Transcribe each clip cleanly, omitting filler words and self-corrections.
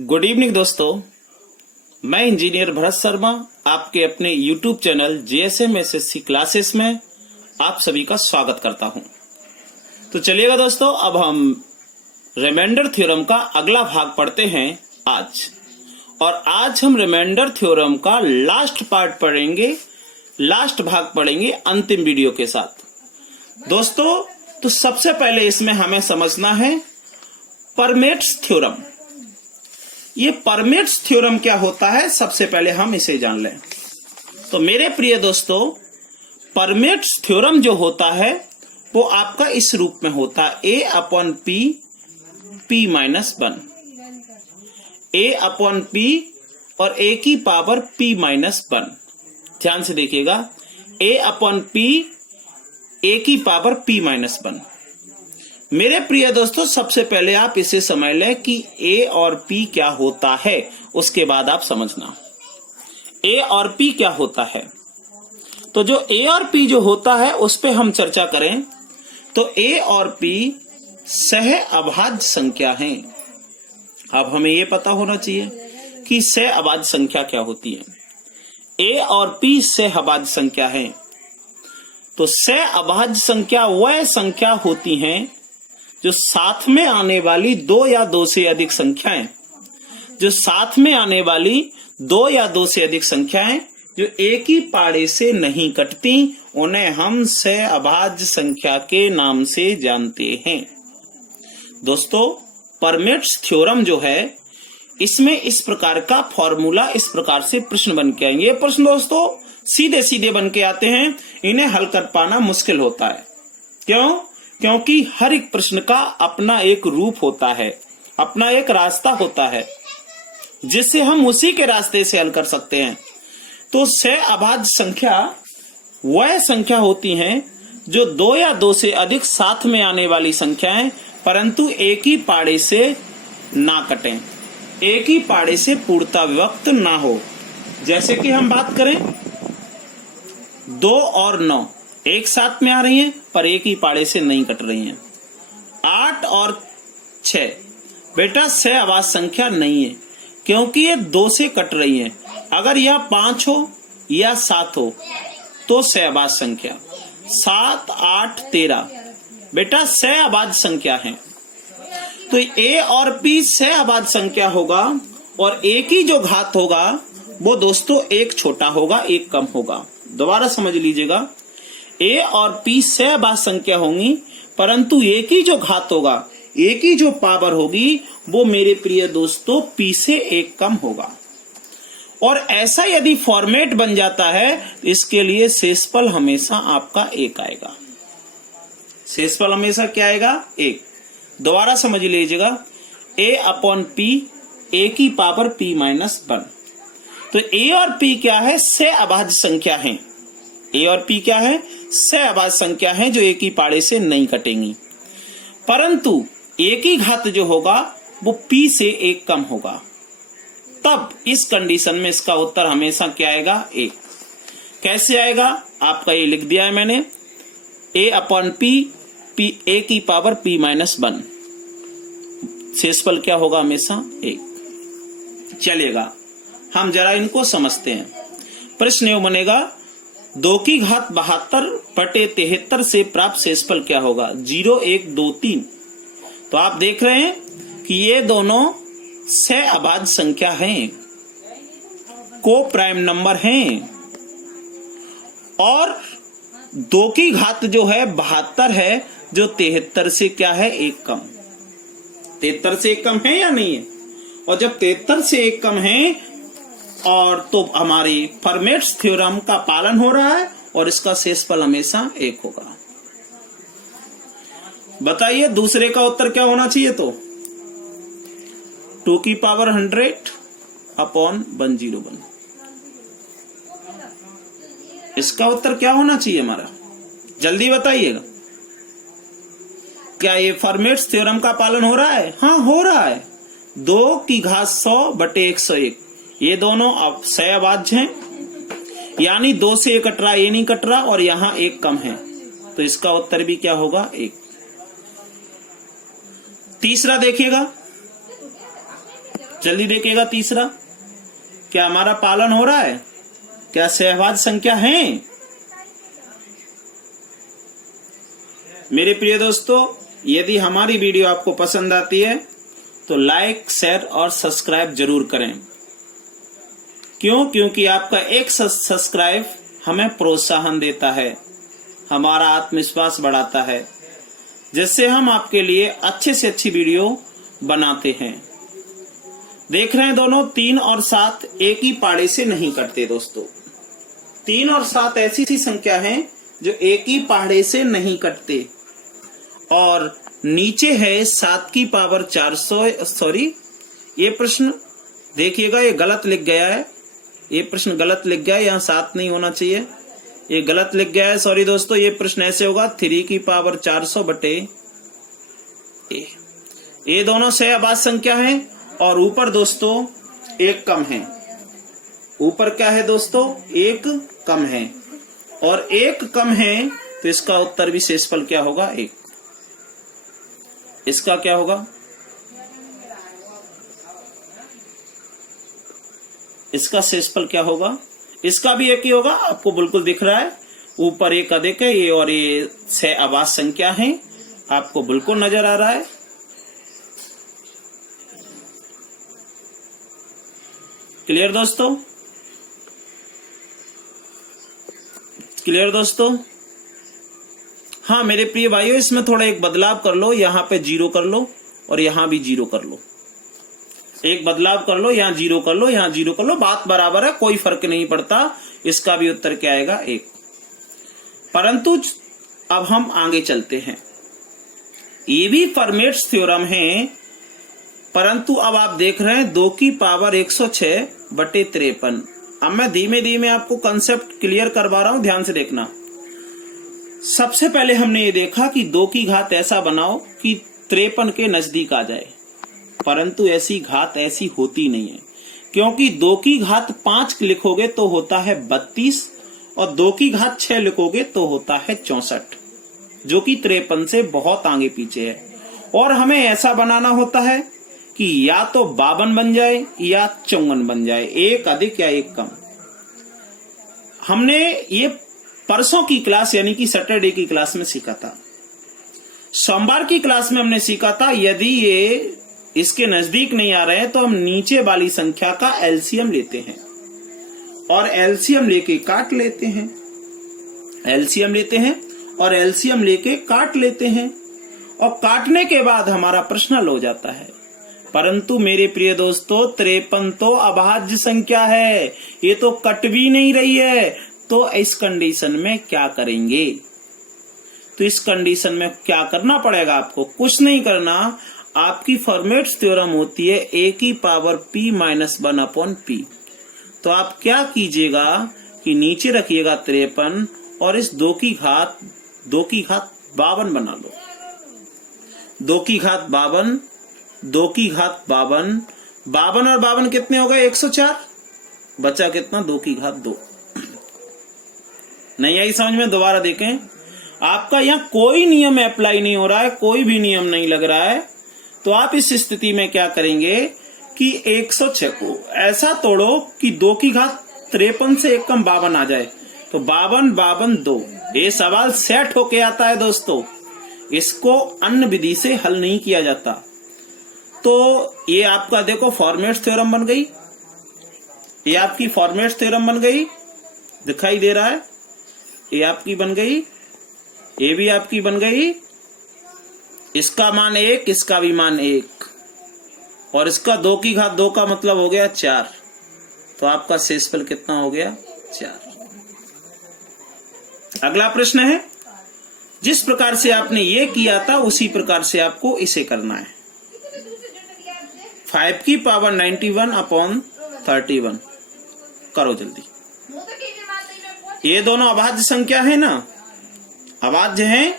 Good evening दोस्तों, मैं engineer Bharat Sharma आपके अपने YouTube channel JSM SSC classes में आप सभी का स्वागत करता हूं। तो चलिएगा दोस्तों, अब हम रिमाइंडर थ्योरम का अगला भाग पढ़ते हैं आज। और आज हम रिमाइंडर थ्योरम का लास्ट पार्ट पढ़ेंगे, लास्ट भाग पढ़ेंगे अंतिम वीडियो के साथ। दोस्तों, तो सबसे पहले इसमें हमें समझना है परमेट्स थ्योरम। ये परमेट्स थ्योरम क्या होता है, सबसे पहले हम इसे जान लें। तो मेरे प्रिय दोस्तों, परमेट्स थ्योरम जो होता है वो आपका इस रूप में होता है a upon p p minus 1, a upon p और a की पावर p माइनस 1। ध्यान से देखिएगा, a अपॉन p a की पावर p माइनस 1। मेरे प्रिय दोस्तों, सबसे पहले आप इसे समझ लें कि a और p क्या होता है, उसके बाद आप समझना a और p क्या होता है। तो जो a और p जो होता है उस पे हम चर्चा करें तो a और p सह अभाज्य संख्या हैं। अब हमें ये पता होना चाहिए कि सह अभाज्य संख्या क्या होती है। a और p सह अभाज्य संख्या है। तो सह अभाज्य संख्या वह संख्या होती हैं जो साथ में आने वाली दो या दो से अधिक संख्याएं, जो साथ में आने वाली दो या दो से अधिक संख्याएं जो एक ही पाड़े से नहीं कटती, उन्हें हम सह अभाज्य संख्या के नाम से जानते हैं। दोस्तों, परमेट्स थ्योरम जो है, इसमें इस प्रकार का फॉर्मूला, इस प्रकार से प्रश्न बन के आएंगे। ये प्रश्न दोस्तों सीधे सीधे बन के आते हैं, इन्हें हल कर पाना मुश्किल होता है। क्यों? क्योंकि हर एक प्रश्न का अपना एक रूप होता है, अपना एक रास्ता होता है, जिससे हम उसी के रास्ते से हल कर सकते हैं। तो सह अभाज्य संख्या वह संख्या होती हैं जो दो या दो से अधिक साथ में आने वाली संख्याएं, परंतु एक ही पाड़े से ना कटें, एक ही पाड़े से पूर्णतः विभक्त ना हो। जैसे कि हम बात करें 2 और 9 एक साथ में आ रही हैं पर एक ही पाड़े से नहीं कट रही हैं। 8 और 6 बेटा सह अभाज्य संख्या नहीं है, क्योंकि ये 2 से कट रही हैं। अगर यह 5 हो या 7 हो तो सह अभाज्य संख्या। 7, 8, 13 बेटा सह अभाज्य संख्या है। तो a और p सह अभाज्य संख्या होगा और एक ही जो घात होगा वो दोस्तों एक छोटा होगा, एक कम होगा। दोबारा समझ लीजिएगा, a और p सह अभाज्य संख्या होंगी, परंतु एक ही जो घात होगा, एक ही जो पावर होगी, वो मेरे प्रिय दोस्तों p से एक कम होगा। और ऐसा यदि फॉर्मेट बन जाता है, इसके लिए शेषफल हमेशा आपका 1 आएगा। शेषफल हमेशा क्या आएगा? 1। दोबारा समझ लीजिएगा, a अपॉन p a की पावर p माइनस 1। तो a और p क्या है? सह अभाज्य संख्या है। a और p क्या है? सह अभाज्य संख्या है जो एक ही पाड़े से नहीं कटेंगी, परंतु एक ही घात जो होगा वो p से एक कम होगा। तब इस कंडीशन में इसका उत्तर हमेशा क्या आएगा? 1। कैसे आएगा? आपका ये लिख दिया है मैंने, a upon p p a की पावर p माइनस 1। शेषफल क्या होगा? हमेशा 1। चलिएगा, हम जरा इनको समझते हैं। प्रश्न ये बनेगा, 2 की घात 72 बटे 73 से प्राप्त शेषफल क्या होगा? 0, 1, 2, 3। तो आप देख रहे हैं कि ये दोनों सह अभाज्य संख्या हैं, को प्राइम नंबर हैं, और 2 की घात जो है 72 है, जो 73 से क्या है? एक कम। 73 से एक कम है या नहीं है? और जब 73 से एक कम है और तो हमारी परमेट्स थ्योरम का पालन हो रहा है और इसका शेषफल हमेशा 1 होगा। बताइए दूसरे का उत्तर क्या होना चाहिए? तो 2 की पावर 100 अपॉन 101। इसका उत्तर क्या होना चाहिए हमारा? जल्दी बताइएगा। क्या ये परमेट्स थ्योरम का पालन हो रहा है? हाँ, हो रहा है। 2 की घात 100 बटे 101, ये दोनों अब सह अभाज्य हैं, यानी 2 से 1 कट रहा, ये नहीं कट रहा, और यहां 1 कम है, तो इसका उत्तर भी क्या होगा? 1। तीसरा देखिएगा, जल्दी देखिएगा तीसरा, क्या हमारा पालन हो रहा है? क्या सहभाज्य संख्या है? मेरे प्रिय दोस्तों, यदि हमारी वीडियो आपको पसंद आती है तो लाइक, शेयर और सब्सक्राइब जरूर करें। क्यों? क्योंकि आपका एक सब्सक्राइब हमें प्रोत्साहन देता है, हमारा आत्मविश्वास बढ़ाता है, जिससे हम आपके लिए अच्छे से अच्छी वीडियो बनाते हैं। देख रहे हैं दोनों, 3 और 7 एक ही पाड़े से नहीं कटते दोस्तों। 3 और 7 ऐसी संख्या हैं जो एक ही पाड़े से नहीं कटते। और नीचे है 7 की पावर 400, सॉरी ये प्रश्न देखिएगा, ये गलत लिख गया है, ये प्रश्न गलत लिख गया है, यहाँ 7 नहीं होना चाहिए, ये गलत लिख गया है, सॉरी दोस्तों। ये प्रश्न ऐसे होगा 3 की पावर 400 बटे ए। ये दोनों सहअभाज्य संख्या है और ऊपर दोस्तों एक कम है। ऊपर क्या है दोस्तों? एक कम है, और एक कम है तो इसका उत्तर भी शेषफल क्या होगा? 1। इसका क्या होगा? इसका शेषफल क्या होगा? इसका भी एक ही होगा, आपको बिल्कुल दिख रहा है, ऊपर एक अधिक है, ये और ये सहअभाज्य संख्या है, आपको बिल्कुल नजर आ रहा है। क्लियर दोस्तों? क्लियर दोस्तों? हाँ मेरे प्रिय भाइयों, इसमें थोड़ा एक बदलाव कर लो, यहाँ पे 0 कर लो और यहाँ भी 0 कर लो। एक बदलाव कर लो, यहाँ 0 कर लो, यहाँ 0 कर लो, बात बराबर है, कोई फर्क नहीं पड़ता। इसका भी उत्तर क्या आएगा? 1। परंतु अब हम आगे चलते हैं। ये भी फर्मेट्स थ्योरम है, परंतु अब आप देख रहे हैं 2 की पावर 106 बटे 53। अब मैं धीमे धीमे आपको कंसेप्ट क्लियर करवा रहा हूं, ध्यान से देखना। सबसे पहले हमने ये देखा कि 2 की घात ऐसा बनाओ कि 53 के नजदीक आ जाए, परंतु ऐसी घात ऐसी होती नहीं है, क्योंकि 2 की घात 5 लिखोगे तो होता है 32 और 2 की घात 6 लिखोगे तो होता है 64, जो कि 53 से बहुत आगे पीछे है। और हमें ऐसा बनाना होता है कि या तो 52 बन जाए या 54 बन जाए, एक अधिक या एक कम। हमने ये परसों की क्लास यानी कि सैटरडे की क्लास में सीखा था। सोमवार की क्लास में हमने सीखा था यदि ये इसके नजदीक नहीं आ रहे हैं तो हम नीचे वाली संख्या का एलसीएम लेते हैं और एलसीएम लेके काट लेते हैं, एलसीएम लेते हैं और एलसीएम लेके काट लेते हैं, और काटने के बाद हमारा प्रश्न हल हो जाता है। परंतु मेरे प्रिय दोस्तों 53 तो अभाज्य संख्या है, ये तो कट भी नहीं रही है, तो इस कंडीशन में क्या करेंगे? तो इस कंडीशन में क्या करना पड़ेगा आपको? कुछ नहीं करना, आपकी फॉर्मेट्स थ्योरम होती है a की पावर p माइनस 1/p। तो आप क्या कीजिएगा कि नीचे रखिएगा 53 और इस 2 की घात 52 बना लो। 2 की घात 52, 2 की घात 52, 52 और 52 कितने हो गए? 104। बचा कितना? 2 की घात 2। नहीं आई समझ में? दोबारा देखें, आपका यहाँ कोई नियम अप्लाई नहीं हो रहा है, कोई भी नियम नहीं लग रहा है, तो आप इस स्थिति में क्या करेंगे कि 106 को ऐसा तोड़ो कि 2 की घात 53 से एक कम 52 आ जाए, तो 52 52 2। ये सवाल सेट होके आता है दोस्तों, इसको अन्य विधि से हल नहीं किया जाता। तो ये आपका देखो फॉर्मेट्स थ्योरम बन गई, ये आपकी फॉर्मेट्स थ्योरम बन गई, दिखाई दे रहा है, ये आपकी बन गई, ये भी आपकी बन गई। इसका मान 1, इसका भी मान 1, और इसका 2 की घात 2 का मतलब हो गया 4। तो आपका शेषफल कितना हो गया? 4। अगला प्रश्न है, जिस प्रकार से आपने ये किया था उसी प्रकार से आपको इसे करना है। 5 की पावर 91/31 करो जल्दी। ये दोनों अभाज्य संख्या है ना, अभाज्य है,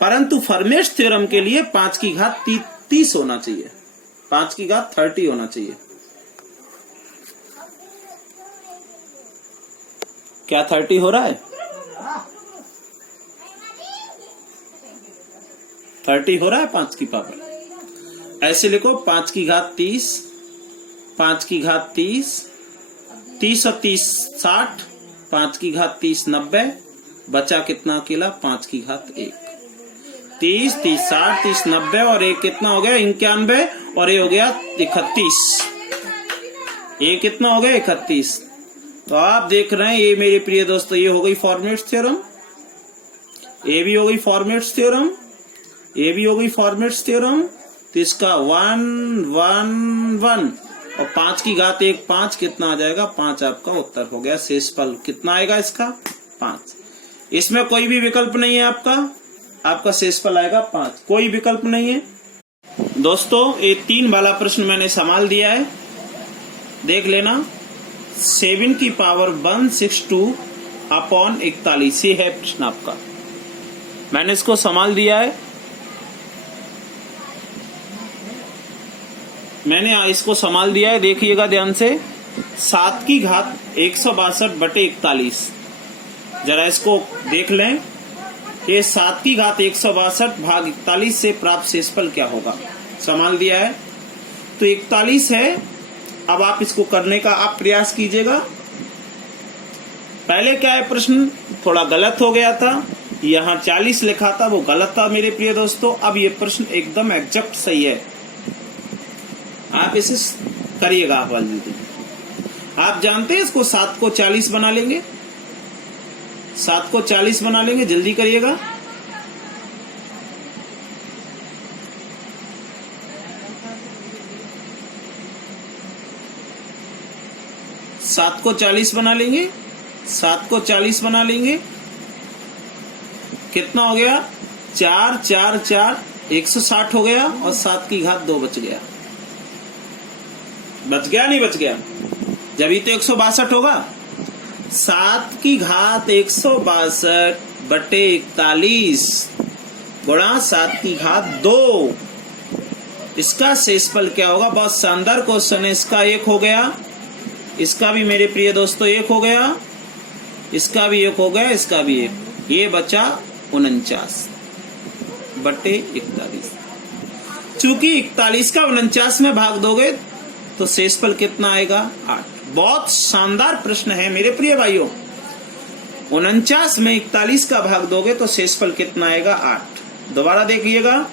परंतु फर्मेट्स थ्योरम के लिए 5 की घात 30 होना चाहिए, 5 की घात 30 होना चाहिए। क्या 30 हो रहा है? 30 हो रहा है 5 की पावर। ऐसे लिखो 5 की घात 30, 5 की घात 30, 30 और 30 60, 5 की घात 30 90, बचा कितना अकेला 5 की घात 1। 30 30 60 30 90 और एक कितना हो गया 91 और ये हो गया 31। ये कितना हो गया 31। तो आप देख रहे हैं ये मेरे प्रिय दोस्तों ये हो गई फॉर्मेट्स थ्योरम, ये भी हो गई फॉर्मेट्स थ्योरम, ये भी हो गई फॉर्मेट्स थ्योरम। तो इसका 1 1 1 और 5 की घात 1 5 कितना आ जाएगा 5 आपका उत्तर हो गया। शेषफल कितना आएगा इसका 5। इसमें कोई भी विकल्प नहीं है आपका शेषफल आएगा 5, कोई विकल्प नहीं है। दोस्तों ये 3 वाला प्रश्न मैंने संभाल दिया है, देख लेना। 7 की पावर 162 अपॉन 41 ये है प्रश्न आपका, मैंने इसको संभाल दिया है। मैंने इसको संभाल दिया है, देखिएगा ध्यान से। 7 की घात 162 बटे 41, जरा इसको देख लें। ये 7 की घात 162 भाग 41 से प्राप्त शेषफल क्या होगा, संभाल दिया है। तो 41 है, अब आप इसको करने का आप प्रयास कीजिएगा। पहले क्या है प्रश्न थोड़ा गलत हो गया था, यहाँ 40 लिखा था वो गलत था मेरे प्रिय दोस्तों। अब ये प्रश्न एकदम एग्जैक्ट सही है, आप इसे करिएगा। आप जानते हैं इसको 7 को 40 बना लेंगे, 7 को 40 बना लेंगे, जल्दी करिएगा। सात को 40 बना लेंगे, 7 को 40 बना लेंगे, कितना हो गया 4 4 4 160 हो गया और 7 की घात 2 बच गया। बच गया नहीं बच गया, जब ही तो 162 होगा। 7 की घात 162 बटे 41 गुणा 7 की घात 2, इसका शेषफल क्या होगा। बहुत शानदार क्वेश्चन है। इसका 1 हो गया, इसका भी मेरे प्रिय दोस्तों 1 हो गया, इसका भी 1 हो गया, इसका भी 1, ये बचा 49 बटे 41। चूंकि 41 का 49 में भाग दोगे तो शेषफल कितना आएगा 8। बहुत शानदार प्रश्न है मेरे प्रिय भाइयों। 49 में 41 का भाग दोगे तो शेषफल कितना आएगा 8। दोबारा देखिएगा,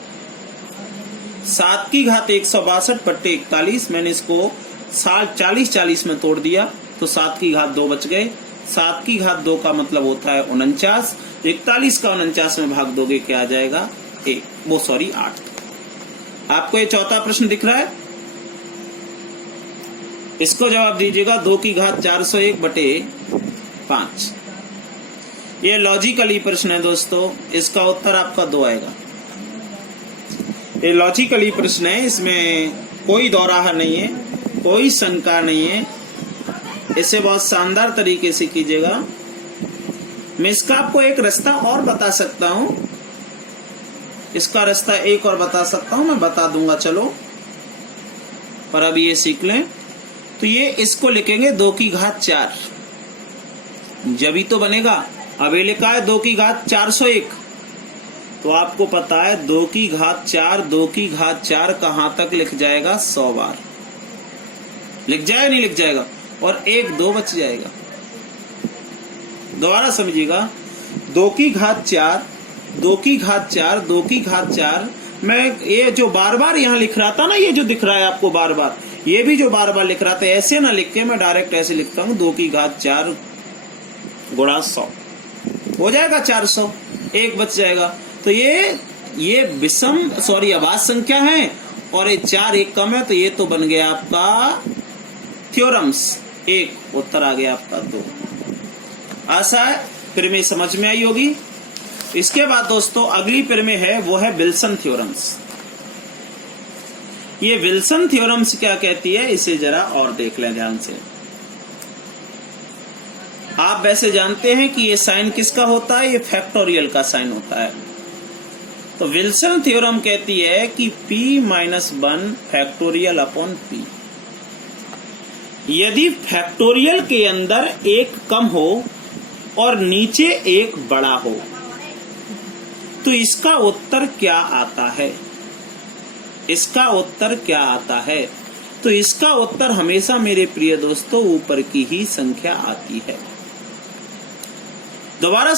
7 की घात 162 बट्टे 41, मैंने इसको 40 में तोड़ दिया तो 7 की घात 2 बच गए। 7 की घात 2 का मतलब होता है 49, 41 का 49 में भाग दोगे क्या आ जाएगा 8। आपको ये चौथा प्रश्न दिख रहा है, इसको जवाब दीजिएगा। 2 की घात 401 बटे 5, ये लॉजिकली प्रश्न है दोस्तों, इसका उत्तर आपका 2 आएगा। ये लॉजिकली प्रश्न है, इसमें कोई दौराहा नहीं है, कोई शंका नहीं है, इसे बहुत शानदार तरीके से कीजिएगा। मैं इसका आपको एक रास्ता और बता सकता हूं, इसका रास्ता एक और बता सकता हूं, मैं बता दूंगा चलो, पर अभी ये सीख लें। तो ये इसको लिखेंगे 2 की घात 4, जब ही तो बनेगा। अब ये लिखा है 2 की घात 401, तो आपको पता है 2 की घात 4, 2 की घात 4 कहां तक लिख जाएगा 100 बार लिख जाएगा, नहीं लिख जाएगा, और 1 2 बच जाएगा। दोबारा समझिएगा, 2 की घात 4, 2 की घात 4, 2 की घात 4, मैं ये जो बार बार यहाँ लिख रहा था ना, ये जो दिख रहा है आपको बार बार, ये भी जो बार बार लिख रहा था, ऐसे ना लिख के मैं डायरेक्ट ऐसे लिखता हूँ 2 की घात 4 गुणा 100 हो जाएगा 400, 1 बच जाएगा। तो ये विषम अभाज्य संख्या है और ये 4 1 कम है, तो ये तो बन गया आपका थ्योरम्स 1, उत्तर आ गया आपका 2। आशा है फिर में समझ में आई होगी। इसके बाद दोस्तों अगली प्रमेय है, वो है विल्सन थ्योरम्स। ये विल्सन थ्योरम्स क्या कहती है, इसे जरा और देख लें ध्यान से। आप वैसे जानते हैं कि ये साइन किसका होता है, ये फैक्टोरियल का साइन होता है। तो विल्सन थ्योरम कहती है कि p-1 फैक्टोरियल अपॉन p, यदि फैक्टोरियल के अंदर 1 कम हो और नीचे 1 बड़ा हो तो इसका उत्तर क्या आता है। इसका उत्तर क्या आता है? तो इसका उत्तर हमेशा मेरे प्रिय दोस्तों ऊपर की ही संख्या आती है। दोबारा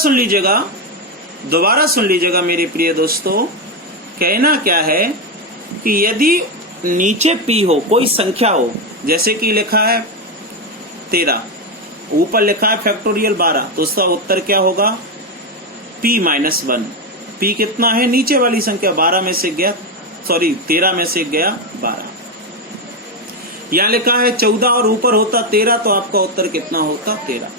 सुन लीजिएगा मेरे प्रिय दोस्तों। कहना क्या है कि यदि नीचे p हो, कोई संख्या हो, जैसे कि लिखा है 13, ऊपर लिखा है फैक्टोरियल 12, तो उसका उत्तर क्या होगा? p-1। p कितना है? नीचे वाली संख्या 13 में से गया 12। यहाँ लिखा है 14 और ऊपर होता 13, तो आपका उत्तर कितना होता? 13।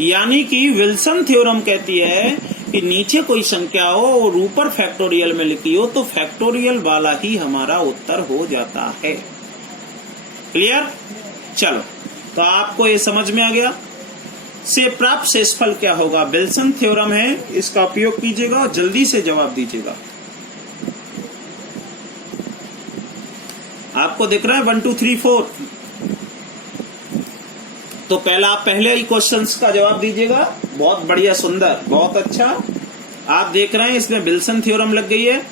यानी कि विल्सन थ्योरम कहती है कि नीचे कोई संख्या हो और ऊपर फैक्टोरियल में लिखी हो तो फैक्टोरियल वाला ही हमारा उत्तर हो जाता है। क्लियर? चलो, तो आपको ये समझ में आ गया। से प्राप्त शेषफल क्या होगा? विल्सन थ्योरम है, इसका उपयोग कीजिएगा और जल्दी से जवाब दीजिएगा। आपको दिख रहा है 1 2 3 4। तो पहले ही क्वेश्चंस का जवाब दीजिएगा। बहुत बढ़िया, सुंदर, बहुत अच्छा। आप देख रहे हैं इसमें विल्सन थ्योरम लग गई है।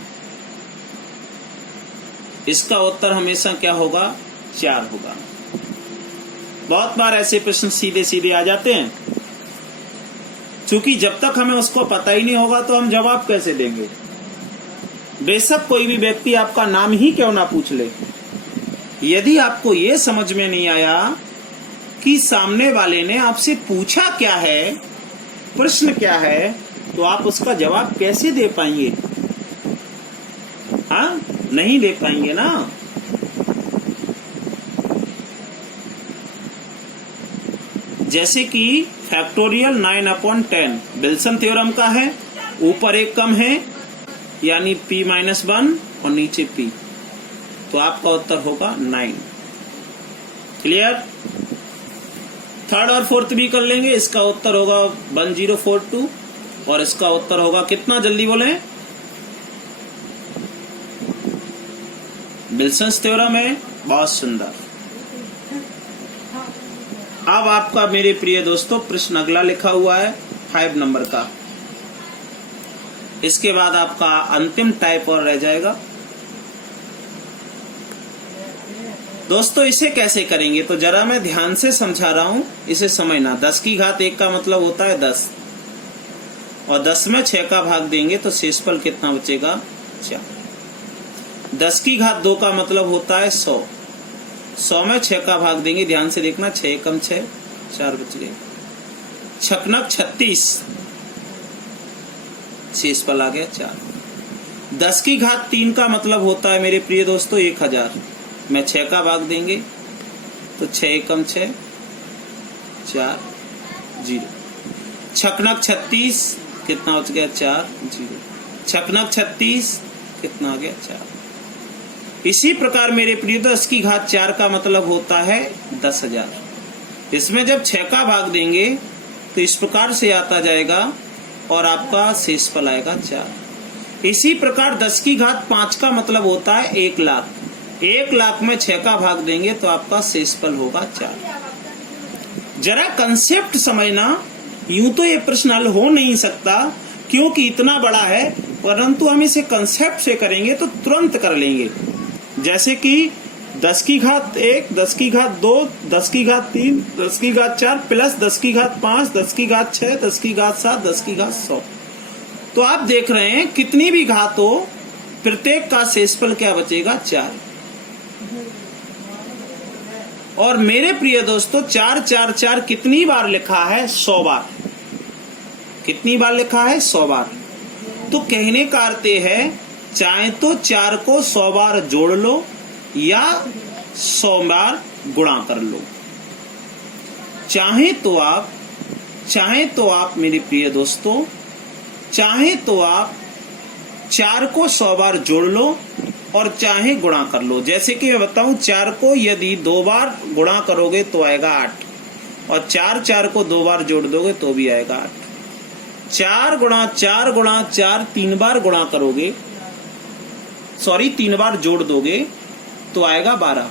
इसका उत्तर हमेशा क्या होगा? 4 होगा। बहुत बार ऐसे प्रश्न सीधे सीधे आ जाते हैं, क्योंकि जब तक हमें उसको पता ही नहीं होगा तो हम जवाब कैसे देंगे। बेशक कोई भी व्यक्ति आपका नाम ही क्यों ना पूछ ले, यदि आपको ये समझ में नहीं आया कि सामने वाले ने आपसे पूछा क्या है, प्रश्न क्या है, तो आप उसका जवाब कैसे दे पाएंगे? हाँ, नहीं दे पाएंगे ना। जैसे कि फैक्टोरियल 9/10 विल्सन थ्योरम का है, ऊपर एक कम है यानी p-1 और नीचे p, तो आपका उत्तर होगा 9। क्लियर? थर्ड और फोर्थ भी कर लेंगे। इसका उत्तर होगा 1042 और इसका उत्तर होगा कितना? जल्दी बोलें। विल्सन थ्योरम है। बहुत सुंदर। अब आपका मेरे प्रिय दोस्तों प्रश्न अगला लिखा हुआ है 5 नंबर का। इसके बाद आपका अंतिम टाइप और रह जाएगा। दोस्तों इसे कैसे करेंगे तो जरा मैं ध्यान से समझा रहा हूं, इसे समझना। 10 की घात 1 का मतलब होता है 10, और 10 में 6 का भाग देंगे तो शेषफल कितना बचेगा? 4। 10 की घात 2 का मतलब होता है 100, 100 में 6 का भाग देंगे, ध्यान से देखना, 6 कम 6, 4 बच गए। छकनक 36, शेषफल आ गया 4। 10 की घात 3 का मतलब होता है मेरे प्रिय दोस्तों 1000, में 6 का भाग देंगे तो 6 कम 6, 4, 0। छकनक 36 कितना बच गया? 4, 0। छकनक 36 कितना आ गया? 4। इसी प्रकार मेरे प्रिय 10 की घात 4 का मतलब होता है 10,000। इसमें जब 6 का भाग देंगे तो इस प्रकार से आता जाएगा और आपका शेषफल आएगा 4। इसी प्रकार 10 की घात 5 का मतलब होता है 1 लाख। 1 लाख में 6 का भाग देंगे तो आपका शेषफल होगा 4। जरा कंसेप्ट समझना, यूं तो ये प्रश्न हल हो नहीं सकता क्योंकि इतना बड़ा है, परंतु हम इसे कंसेप्ट से करेंगे तो तुरंत कर लेंगे। जैसे कि 10 की घात 1, 10 की घात 2, 10 की घात 3, 10 की घात 4 प्लस 10 की घात 5, 10 की घात 6, 10 की घात 7, 10 की घात 100। तो आप देख रहे हैं कितनी भी घात हो, प्रत्येक का शेषफल क्या बचेगा? 4। और मेरे प्रिय दोस्तों 4 4 4 कितनी बार लिखा है? 100 बार। कितनी बार लिखा है? 100 बार। तो कहने का अर्थ है चाहे तो 4 को 100 बार जोड़ लो या 100 बार गुणा कर लो। चाहे तो आप मेरे प्रिय दोस्तों, चाहे तो आप 4 को 100 बार जोड़ लो और चाहे गुणा कर लो। जैसे कि मैं बताऊं, 4 को यदि 2 बार गुणा करोगे तो आएगा 8, और 4 को 2 बार जोड़ दोगे तो भी आएगा 8। 4 गुणा 4 3 बार गुणा करोगे, 3 बार जोड़ दोगे तो आएगा 12,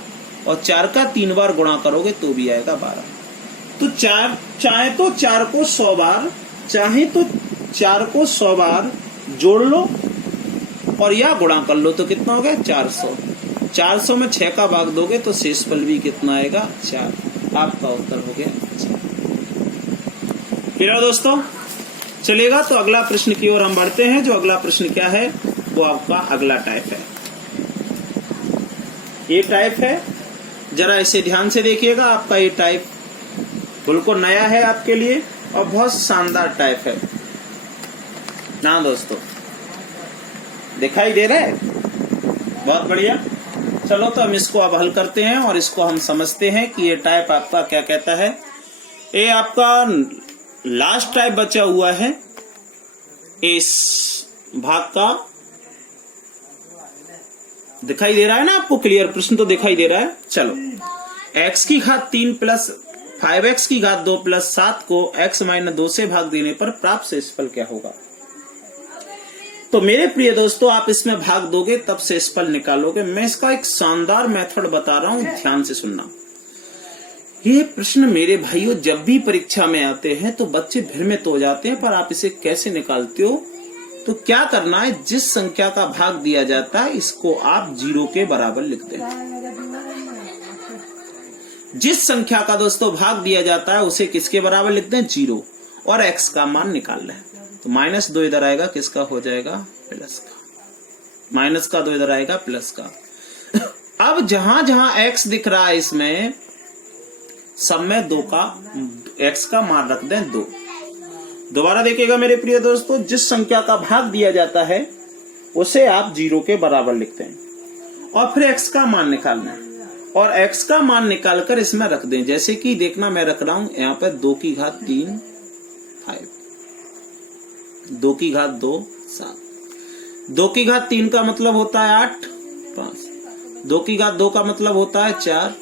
और 4 का 3 बार गुणा करोगे तो भी आएगा 12। तो चाहे तो 4 को 100 बार, चाहे तो 4 को 100 बार जोड़ लो और या गुणा कर लो तो कितना हो गया? 400। 400 में 6 का भाग दोगे तो शेषफल भी कितना आएगा 4। आपका उत्तर हो गया 4। क्लियर दोस्तों, चलेगा तो अगला प्रश्न की ओर हम बढ़ते हैं। जो अगला प्रश्न क्या है वो आपका अगला टाइप है। ये टाइप है, जरा इसे ध्यान से देखिएगा। आपका ये टाइप बिल्कुल नया है आपके लिए और बहुत शानदार टाइप है ना दोस्तों, दिखाई दे रहा है, बहुत बढ़िया। चलो तो हम इसको अब हल करते हैं और इसको हम समझते हैं कि ये टाइप आपका क्या कहता है। ये आपका लास्ट टाइप बचा हुआ है इस भाग का, दिखाई दे रहा है ना आपको, क्लियर प्रश्न तो दिखाई दे रहा है। चलो, x की घात 3 प्लस 5x की घात 2 प्लस 7 को x माइनस 2 से भाग देने पर प्राप्त शेषफल क्या होगा। तो मेरे प्रिय दोस्तों, आप इसमें भाग दोगे तब शेषफल निकालोगे। मैं इसका एक शानदार मेथड बता रहा हूं, ध्यान से सुनना। ये प्रश्न मेरे भाइयों जब भी परीक्षा में आते हैं तो बच्चे भ्रमित हो जाते हैं, पर आप इसे कैसे निकालते हो। तो क्या करना है, जिस संख्या का भाग दिया जाता है इसको आप 0 के बराबर लिख दें। जिस संख्या का दोस्तों भाग दिया जाता है उसे किसके बराबर लिख दें, 0, और x का मान निकाल लें। तो -2 इधर आएगा, किसका हो जाएगा, प्लस का। माइनस का 2 इधर आएगा, प्लस का। अब जहां जहां x दिख रहा है इसमें सब में 2 का x का मान रख दें 2। दोबारा देखिएगा मेरे प्रिय दोस्तों, जिस संख्या का भाग दिया जाता है उसे आप 0 के बराबर लिखते हैं और फिर x का मान निकालना है और x का मान निकालकर इसमें रख दें। जैसे कि देखना, मैं रख रहा हूं यहाँ पर 2 की घात 3 5, 2 की घात 2 7, 2 की घात 3 का मतलब होता है 8 5, 2 की घात 2 का मतलब होता है 4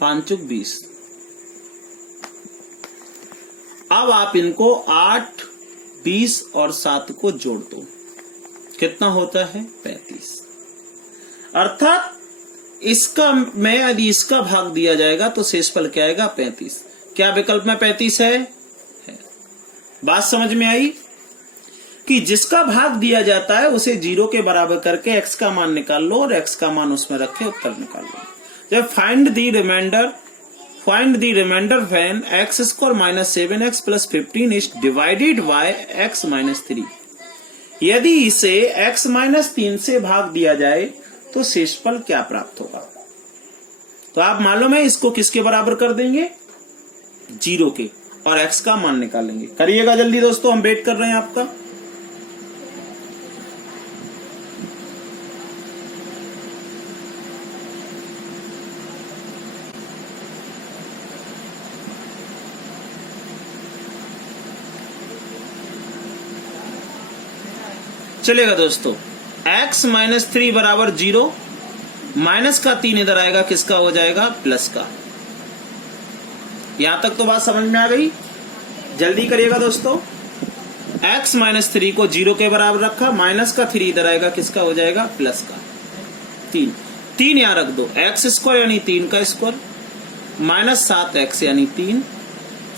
5 20। अब आप इनको 8 20 और 7 को जोड़ दो, कितना होता है 35। अर्थात इसका में यदि इसका भाग दिया जाएगा तो शेषफल क्या आएगा 35। क्या विकल्प में 35 है? बात समझ में आई कि जिसका भाग दिया जाता है उसे 0 के बराबर करके x का मान निकाल लो और x का मान उसमें रखे उत्तर निकाल लो। जब find the reminder when x square minus 7x plus 15 is divided by x minus 3। यदि इसे x माइनस 3 से भाग दिया जाए तो शेषफल क्या प्राप्त होगा। तो आप मालूम है इसको किसके बराबर कर देंगे, 0 के, और x का मान निकालेंगे। करिएगा जल्दी दोस्तों, हम वेट कर रहे हैं आपका। चलेगा दोस्तों, x माइनस 3 बराबर 0, माइनस का 3 इधर आएगा, किसका हो जाएगा, प्लस का। यहां तक तो बात समझ में आ गई। जल्दी करिएगा दोस्तों, x माइनस 3 को 0 के बराबर रखा, माइनस का 3 इधर आएगा, किसका हो जाएगा, प्लस का। 3 यहां रख दो, x स्क्वायर यानी 3 का स्क्वायर माइनस 7x यानी 3,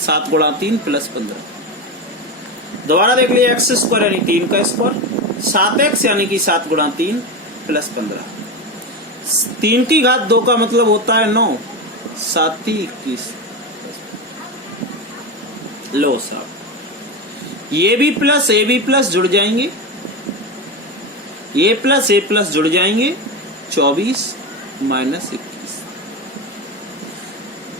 7 गुणा 3 प्लस 15। दोबारा देख लिए, x स्क्वायर यानी 3 का स्क्वायर, 7x यानी कि 7 गुणा 3 प्लस 15। 3 की घात 2 का मतलब होता है 9, 7 21। लो साहब, ये भी प्लस ए भी प्लस जुड़ जाएंगे, ये प्लस ए प्लस जुड़ जाएंगे, 24 माइनस 21।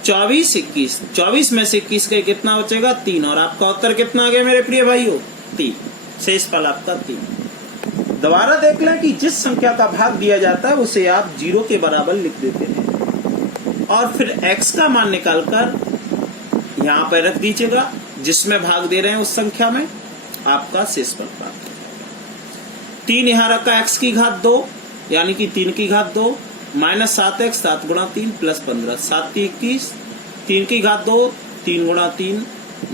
24 21, 24 में से 21 का कितना बचेगा, 3। और आपका उत्तर कितना आ गया मेरे प्रिय भाइयों, 3। शेषफल आपका 3। दोबारा देख लें कि जिस संख्या का भाग दिया जाता है उसे आप 0 के बराबर लिख देते हैं और फिर x का मान निकालकर यहां पर रख दीजिएगा, जिसमें भाग दे रहे हैं उस संख्या में आपका शेषफल प्राप्त हो जाएगा। 3 यहां रखा, x की घात 2 यानी कि 3 की घात 2 माइनस 7x 7 गुणा 3 प्लस 15, 7 21, 3 की घात 2 3 गुणा 3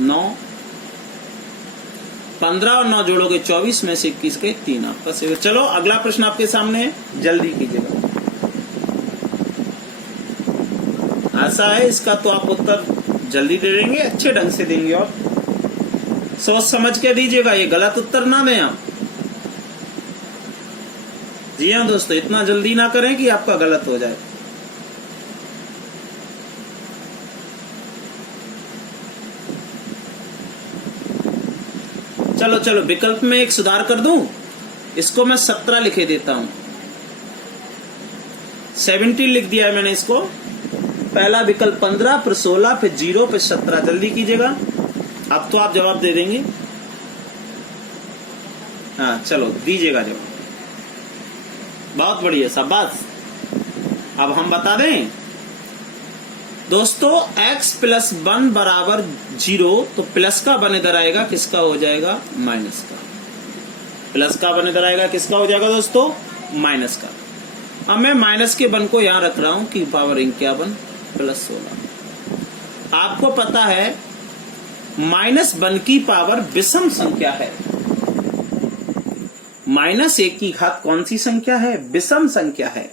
9, 15 और 9 जोड़ोगे 24 में से 21 के 3 आपका सही। चलो अगला प्रश्न आपके सामने है, जल्दी कीजिएगा। आशा है इसका तो आप उत्तर जल्दी दे देंगे, अच्छे ढंग से देंगे और सोच समझ के दीजिएगा, ये गलत उत्तर ना दें आप। जी हाँ दोस्तों, इतना जल्दी ना करें कि आपका गलत हो जाए। चलो चलो, विकल्प में एक सुधार कर दूं, इसको मैं 17 लिखे देता हूं। 17 लिख दिया है मैंने इसको। पहला विकल्प 15, फिर 16, फिर 0, फिर 17। जल्दी कीजिएगा, अब तो आप जवाब दे देंगे। हाँ चलो, दीजिएगा जवाब। बहुत बढ़िया, शाबाश। अब हम बता दें दोस्तों, x प्लस 1 बराबर 0, तो प्लस का बन इधर आएगा, किसका हो जाएगा? माइनस का। प्लस का बन इधर आएगा, किसका हो जाएगा दोस्तों? माइनस का। अब मैं माइनस के बन को यहां रख रहा हूं कि पावर 51 प्लस 16। आपको पता है -1 की पावर विषम संख्या है। -1 की घात कौन सी संख्या है? विषम संख्या है।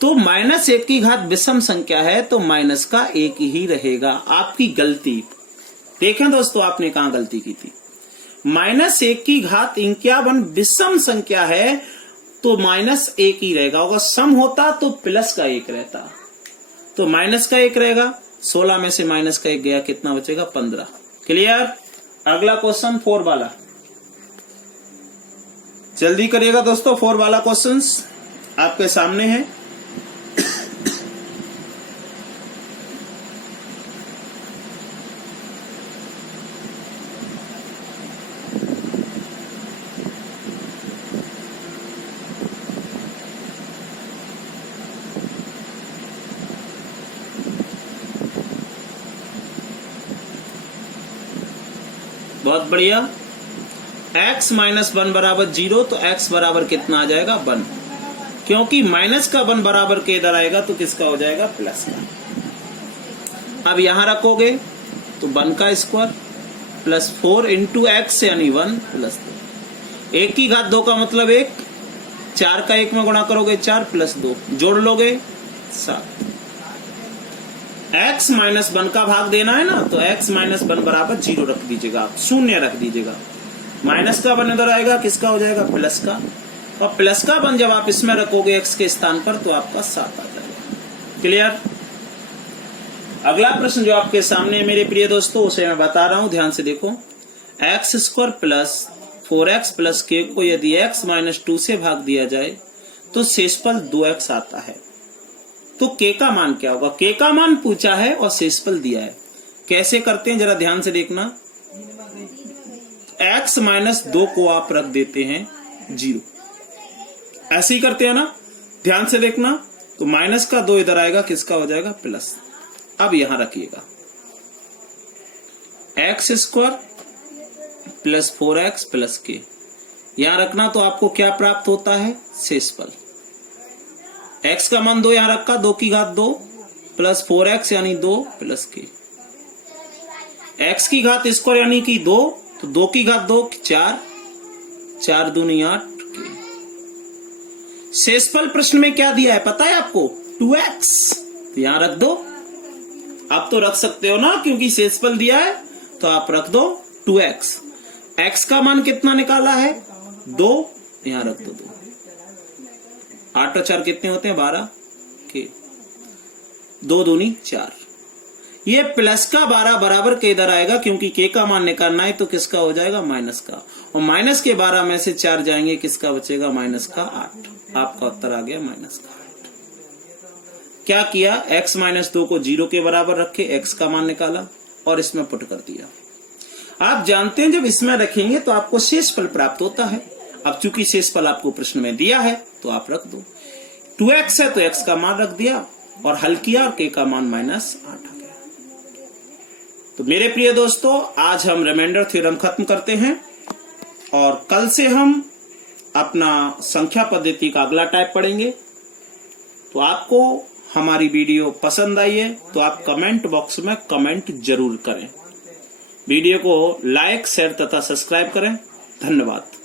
तो -1 की घात विषम संख्या है, तो माइनस का 1 ही रहेगा। आपकी गलती देखें दोस्तों, आपने कहां गलती की थी। -1 की घात 51 विषम संख्या है, तो -1 ही रहेगा। अगर सम होता तो प्लस का 1 रहता, तो माइनस का 1 रहेगा। 16 में से माइनस का 1 गया, कितना बचेगा? 15। क्लियर? अगला क्वेश्चन 4 वाला, जल्दी करिएगा दोस्तों। 4 वाला क्वेश्चन आपके सामने है। बहुत बढ़िया। x माइनस 1 बराबर 0, तो x बराबर कितना आ जाएगा? 1। क्योंकि माइनस का 1 बराबर के इधर आएगा, तो किसका हो जाएगा? प्लस का। अब यहां रखोगे तो 1 का स्क्वायर प्लस 4 इंटू एक्स यानी 1 प्लस 2। 1 की घात 2 का मतलब 1, 4 का 1 में गुणा करोगे 4 प्लस 2, जोड़ लोगे 7। x माइनस 1 का भाग देना है ना, तो x माइनस 1 बराबर 0 रख दीजिएगा, 0 रख दीजिएगा। माइनस का 1 इधर आएगा, किसका हो जाएगा? प्लस का। और प्लस का 1 जब आप इसमें रखोगे x के स्थान पर, तो आपका 7 आ जाएगा। क्लियर? अगला प्रश्न जो आपके सामने है मेरे प्रिय दोस्तों, उसे मैं बता रहा हूं, ध्यान से देखो। X square plus 4x plus k को यदि x माइनस 2 से भाग दिया जाए, तो शेषफल 2x आता है। तो k का मान क्या होगा? k का मान पूछा है और शेषफल दिया है। कैसे करते हैं जरा ध्यान से देखना। x माइनस 2 को आप रख देते हैं 0, ऐसे ही करते हैं ना, ध्यान से देखना। तो माइनस का 2 इधर आएगा, किसका हो जाएगा? प्लस। अब यहां रखिएगा x square plus 4x plus k, यहां रखना। तो आपको क्या प्राप्त होता है? शेषफल। x का मान 2 यहां रखा, 2 की घात 2 प्लस 4x यानी 2 प्लस k। x की घात स्क्वायर यानी कि 2, तो 2 की घात 2 4, 4 दूनी 8 k। शेषफल प्रश्न में क्या दिया है पता है आपको? 2x। तो यहां रख दो। आप तो रख सकते हो ना, क्योंकि शेषफल दिया है, तो आप रख दो 2x। x का मान कितना निकाला है? 2, यहां रख दो 2। 8 और 4 कितने होते हैं? 12 के। 2 दूनी 4। ये प्लस का 12 बराबर के इधर आएगा, क्योंकि के का मान निकालना है, तो किसका हो जाएगा? माइनस का। और माइनस के 12 में से 4 जाएंगे, किसका बचेगा? माइनस का 8। आपका उत्तर आ गया माइनस का 8। क्या किया? x माइनस 2 को 0 के बराबर रखे, x का मान निकाला और इसमें पुट कर दिया। आप जानते हैं जब इसमें रखेंगे तो आपको शेषफल प्राप्त होता है। अब चूंकि शेषफल आपको प्रश्न में दिया है, तो आप रख दो। 2x है तो x का मान रख दिया और हल किया, और k का मान -8 आ गया। तो मेरे प्रिय दोस्तों, आज हम रिमाइंडर थ्योरम खत्म करते हैं, और कल से हम अपना संख्या पद्धति का अगला टाइप पढ़ेंगे। तो आपको हमारी वीडियो पसंद आई है तो आप कमेंट बॉक्स में कमेंट जरूर करें। वीडियो को लाइक, शेयर तथा सब्सक्राइब करें। धन्यवाद।